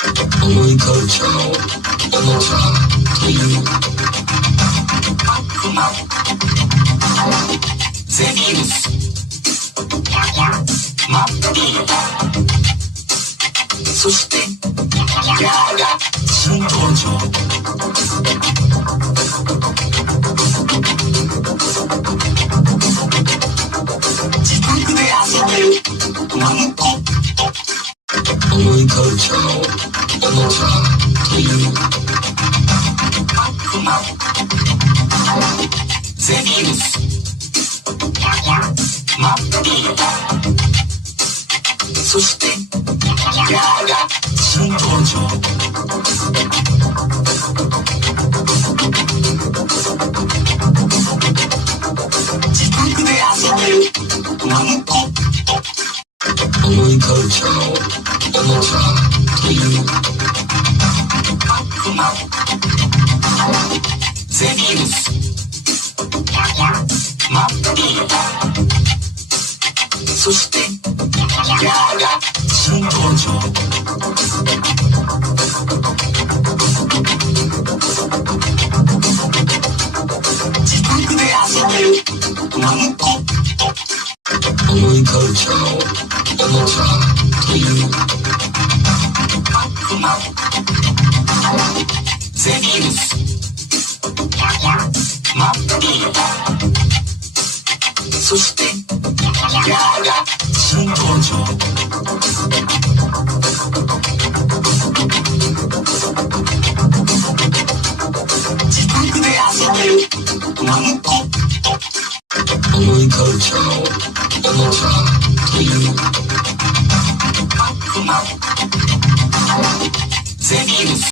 重いカルチャーをおもちゃという悪魔ゼビウスマッピーそしてヤーが新登場自宅で遊べるマムコット重いカルチャーをおもちゃという悪魔ゼビウスマッピーそしてヤーが新登場自宅で遊べるマムコット重いカルチャーをおもちゃという悪魔ゼビウスマッピーそしてヤーが新登場自宅で遊べるマムコット重いカルチャーをおもちゃという悪魔ゼビウスマッピーそしてヤーが新登場自宅で遊べるマムコット重いカルチャーをおもちゃという悪魔ゼビウス